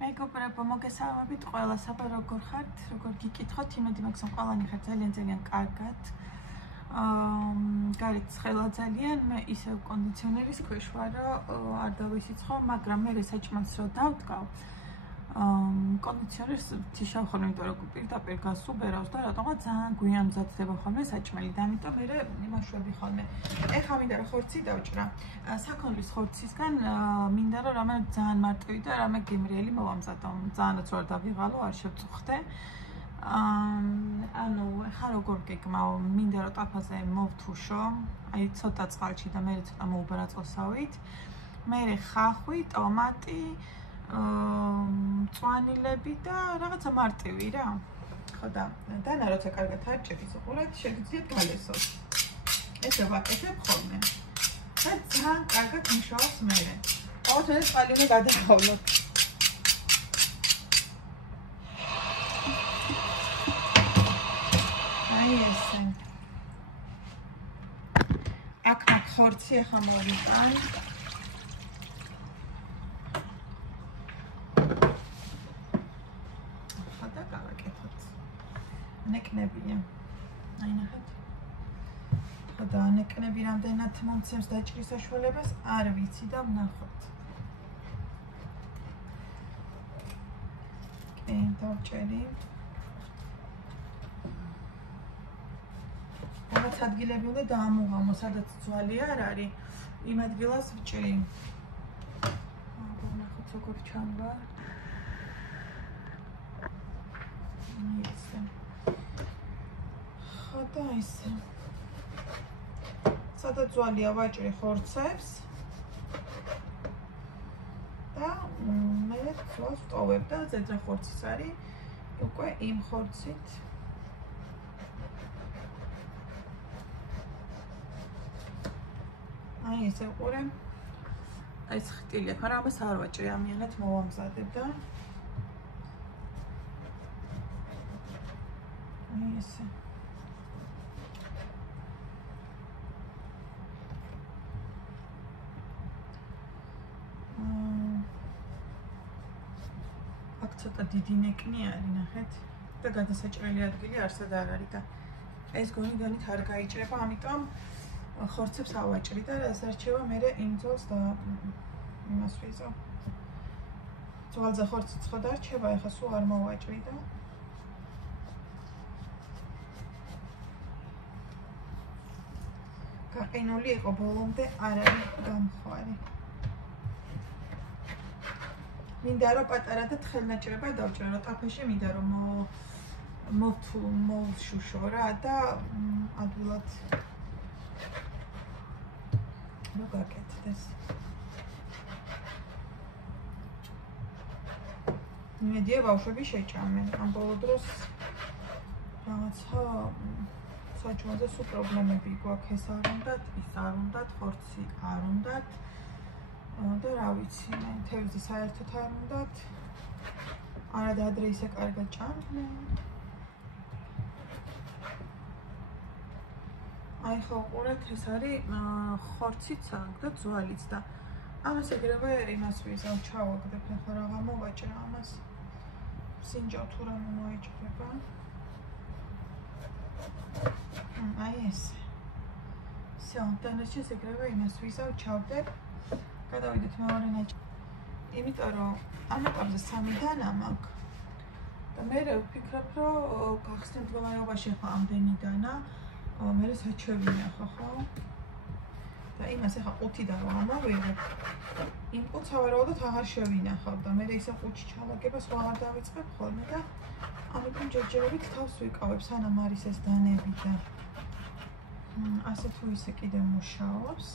მეგობრებო, მოგესალმებით ყველას, აბა როგორ ხართ? როგორ გიკითხოთ? იმედი მაქვს, რომ ყველანი ხართ ძალიან კარგად. გარეთ ცხელა ძალიან, მე ისევ კონდიციონერის ქვეშ ვარ, არ დავისიცხო, მაგრამ მე საჭმელს რო დავდგავ, კონდიციონერს თიშავ ხოლმე, იმიტომ რომ პირდაპირ გასუბერავს და რატომღა ძალიან გვიან მზადდება ხოლმე საჭმელი და ამიტომ მე იმაშვები ხოლმე. ეხლა მინდა რომ ხორცი დავჭრა. საქონლის ხორცისგან მინდა რომ რამე ძალიან მარტივი და რამე გემრიელი მოვამზადო. ძალიანაც რო არ დავიღალო, არ შევწუხდე. ანუ ეხლა როგორ გეკმაო, მინდა რომ ტაფაზე მოვთუშო, აი ცოტა წყალში და მე ცოტა მოუბრაწოსავით. მე ხახვი, ტომატი, მწვანილები და რაღაცა მარტივი რა. ხო და დანა როცა კარგად არჭევს, უყურეთ, შეგიძლიათ გალესოთ. ესე ვაკეთებ ხოლმე. და ძალიან კარგად მუშაობს მე. ყოველთვის წყალი უნდა გადაავლოთ. აი ესე. აქ მაგ ხორცი ახლა მოვიტან. ნეკნებია. აი ნახეთ. და ნეკნები რამდენად მომცემს დაჭრის საშუალებას, არ ვიცი და ვნახოთ. კი, დავჭერი. რაღაც ადგილები უნდა დაამოღამო, სადაც ძვალი არ არის, იმ ადგილას ვჭრი. ვნახოთ როგორ ჩამვა. ისე. და ისე. სადაც ძვალია ვაჭრი ხორცებს. და მე ცოლს ვტოვებ და ზეძა ხორცის არის. უკვე იმ ხორცით. აი ესე უყურე. აი ეს ხტილი აქვს, მაგრამ ამას არ ვაჭრი, ამიანად მოვამზადებ და აი ესე. ცოტა დიდი ნეკნი არის, ნახეთ. და გადასაჭრელი ადგილი არსად არ არის და ეს გონიდანით არ გაიჭრება, ამიტომ ხორცებს ავაჭრი და რას არჩევა მე იმ ძოლს და იმას ვიზო. ძვალზე ხორცი ცხო დარჩება, ეხლა სულ არ მოვაჭრი და გაყინული იყო ბოლომდე არ არის გამხვარი. მინდა რომ პატარა და თხელნაჭრება დავჭრა, რომ ტაფაში მინდა რომ მოვშუშო რა და ადვილად რო გაკეთდეს. იმედია ბავშვები შეჭამენ. ამ ბოლო დროს რაღაცა საჭმელზე სულ პრობლემები გვაქვს, ეს არ უნდათ, ის არ უნდათ, ხორცი არ უნდათ. და რა ვიცი, მე თევზი საერთოდ არ უნდათ. არა და ადრე ისე კარგად ჭამდნენ. აი ხო უყურეთ, ეს არის ხორციც და ძვალიც და ამას ეგრევე იმას ვიზავ, ჩავაგდებ, ახლა რაღა მოვაჭრა ამას. სინჯავ თუ რა მოიჭრება. აი ესე. всё, დანარჩენს ეგრევე იმას ვიზავ, ჩავდებ. გადავიდეთ მეორე ნაჭრში. იმიტომ რომ ამ ეტაპზე 3 დანა მაქვს. და მე ვფიქრობ, რომ გახსნე მდგომარეობაში ახლა ამდენი დანა, მე საჩვევინახო, ხო? და იმას ახლა 5-დან რომ ამოვიღებ, იმ ყუთს ავარაუდოდ აღარ შევინახავ და მე ისე ყუთში ჩალაგებას აღარ დავიწყებ ხოლმე და ამიტომ ჯერჯერობით თავს ვიკავებ, სანამ არის ეს დანები და ასე თუ ისე კიდე მუშაობს.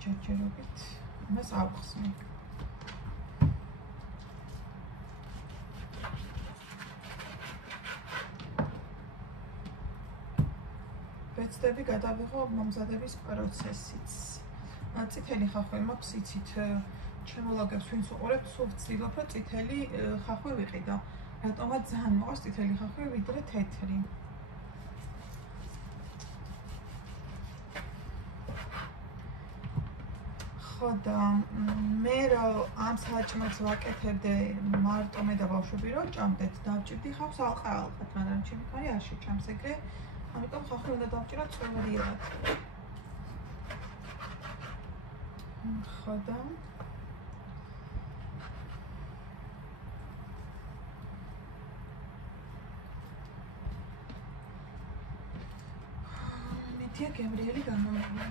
ჯერჯერობით იმას ავხსნი. ვეცდები გადავიღო მომზადების პროცესიც. წითელი ხახვი მაქვს, იცით, ჩემოლაგებს ვინც უყურებთ, სულ ვცდილობ, რომ წითელი ხახვი ვიყიდო. რატომაც ძალიან მოყავს წითელი ხახვი ვიდრე თეთრი. ხო და მე ამ საჭმელს ვაკეთებდი მარტო მე და ბავშვები რო ჭამდეთ დავჭირდი ხავს ალყა-ალყად, მაგრამ ჩემი კარი არ შეჭამს ეგრე, ამიტომ ხახრი უნდა დავჭიროთ წვრილად. ხო და მეთია გემრიელი გამოვიდა.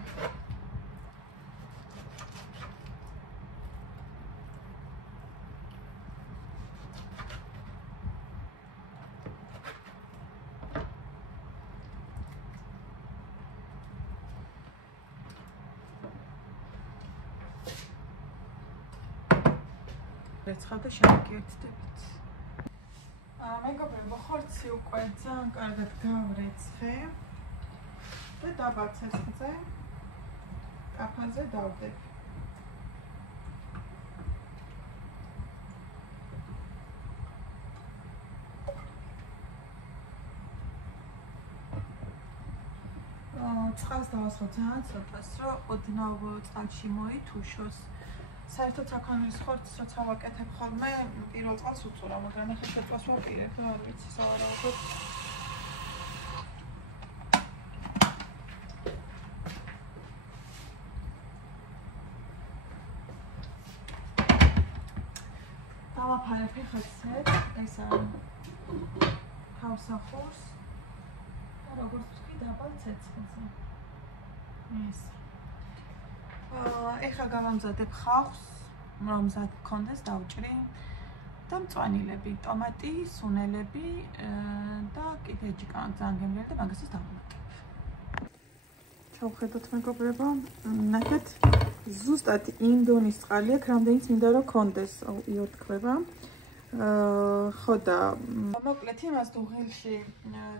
რეცხავდა შევიკეთდებით. მეგობრებო, ხორცი უკვე ძალიან კარგად გავრეცხე და დაბა ცეცხლზე კაფანზე დავდებ. წყალს დავასხო ძალიან ცოტას, რომ ოდნავ წყალში მოითუშოს. საერთოდ საქონლის ხორცს როცა ვაკეთებ ხოლმე პირველ წყალს უწურავ, მაგრამ ახლა შეწვას ვაპირებ, რა ვიცი, სავარაუდოდ. დავაფარებ ხეცეთ, ეს არის თავსახურს და როგორც ვთქვი, დაბალ ცეცხლზე. ეს ეხლა გავამზადებ ხავს, რომ მზად გქონდეს დავჭრი და მწვანილები, ტომატი, სუნელები და კიდე ჯიკა ძალიან გემრიელი და მაგასაც დავამატებ. ჩავხედოთ მეგობრებო, ნახეთ ზუსტად იმ დონის წყალი აქვს, რამდენიც მინდა რომ გქონდეს იორთქება. ხო და მოკლედ იმას დუღილში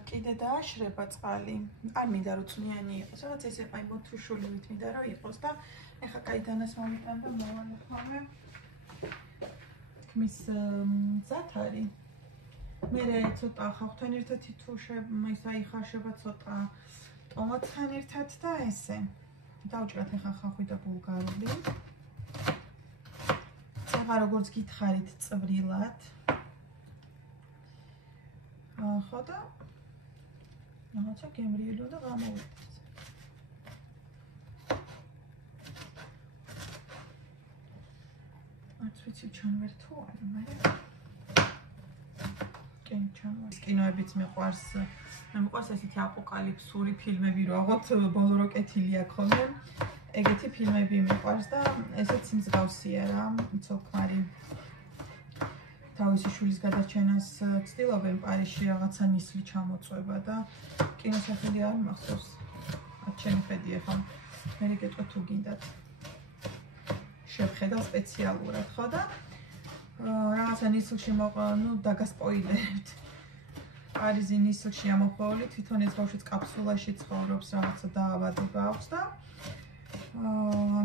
კიდე დააშრება წყალი. არ მინდა რომ წვნიანი იყოს, რაღაც ესე აი მოთუშულივით მინდა რომ იყოს და ეხა კაი დანას მომიტან და მოვალე. თქმის მზად არის. მე ცოტა ხავთან ერთად ითუშებ, ის აიხარშება ცოტა ტომატთან ერთად და ესე. დავჭრათ ეხა ხახვი და ბულგარული. ეხა როგორც გითხარით წვრილად. ხო და რაღაცა გემრიელო და გამოვიდეს. არც ვიცი ჩანვერ თუ არა, მაგრამ კენ ჩანვერ. კინოებიც მიყვარს. მე მიყვარს ესეთი აპოკალიფსური ფილმები, რომ აღოთ ბოლო რო კეთილი აქვს ხოლმე. ეგეთი ფილმები მიყვარს და ესეც მსგავსია რა, ცოლ-ქმარი თავისი შვილის გადარჩენას ცდილობენ პარიზში რაღაცა ნისლი ჩამოწვება და კინოსახელი არ მახსოვს. ჩემი ხედი ახლა მე გეტყვი თუ გინდათ. შევხედავ სპეციალურად, ხო და რაღაცა ნისლში ნუ დაგასპოილერებთ. პარიზი ნისლში ამოხვეული, თვითონ ეს ბავშვიც კაფსულაში ცხოვრობს, რაღაცა დაავადება აქვს და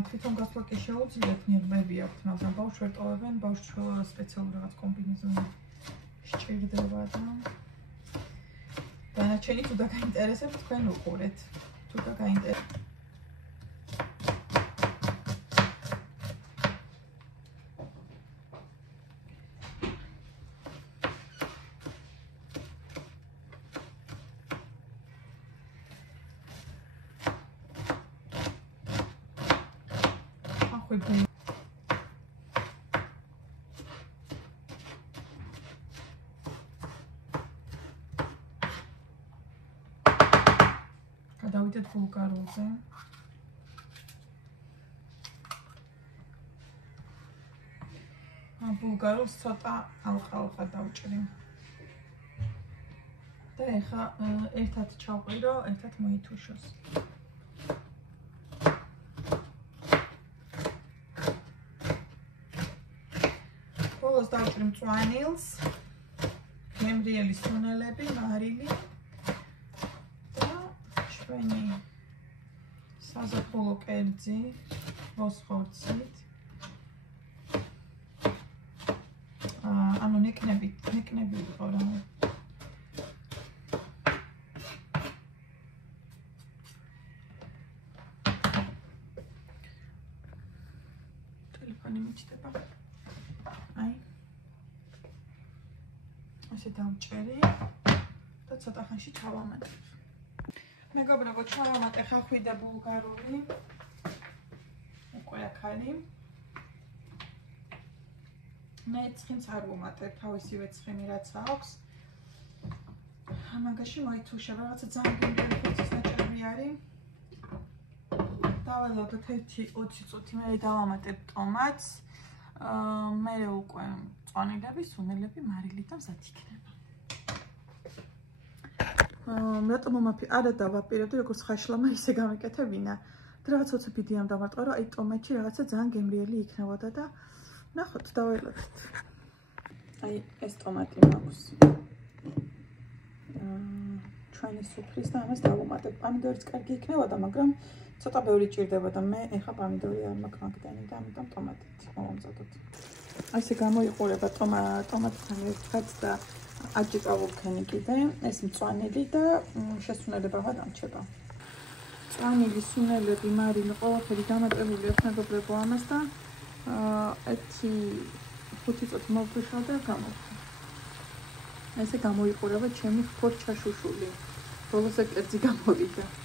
თვითონ გასვლა კი შეუძლიათ, ნიღბები აქვთ, მაგრამ ბავშვს ვერ ტოვებენ, ბავშვს სპეციალურ რაღაც კომბინეზონი სჭირდება და დანარჩენი თუ დაგაინტერესებთ, თქვენ უყურეთ. თუ დაგაინტერესებთ. გადავიდეთ ბულგარულზე. ბულგარულს ცოტა ალყა-ალყა დავჭრი. და ეხლა ერთად ჩავყირო, ერთად მოითუშოს. ბოლოს დავჭრი მწვანილს, გემრიელი სუნელები, მარილი. ჩვენი საზაფხულო კერძი ფოსფორცით. ანუ ნეკნები იყო რა. თქვენი მიჩნდება. აი. ასე დავჭერი და ცოტა ხანში ჩავამატებ. მეგობრებო, ჩავამატე ხახვი და ბულგარული. უკვე აქ არის. მე ცხიმს არ ვუმატებ, თავისივე ცხიმი რაც აქვს. მაგაში მოითუშება, რაღაცა ძალიან გემრიელი ხორცის ნაჭრები არის. დაველოდოთ 1-20 წუთი, მე დავამატებ ტომატს. მე უკვე მწვანილები, სუნელები, მარილი და მზად იქნება. რატომ არა დავაპირებდი, როგორც ხაშლამა ისე გამეკეთებინა. და რაღაცა უცებ იდეამ დამარტყა, რომ აი ტომატში რაღაცა ძალიან გემრიელი იქნებოდა და ნახოთ, დაველოდოთ. აი ეს ტომატი მაქვს. ჩვენი სუფრის და ამას დავუმატებ. პამიდორიც კარგი იქნებოდა, მაგრამ ცოტა ბევრი ჭირდება და მე ეხა პამიდორი არ მაქვს მაგდანი და ამიტომ ტომატით მოვამზადოთ. ასე გამოიყურება ტომატთან ერთად და აჯიკა ვულქანი კიდე, ეს მწვანილი და შესუნელებავად ამჩება. მწვანილი, სუნელები, მარილი, ყველაფერი დამატებული აქვს მეგობრებო ამას და 1-5 წუთი მოვთუშავ და გამოვხო. ესე გამოიყურება ჩემი ხორჩაშუშული. ბოლოს კერძი გამოვიდა.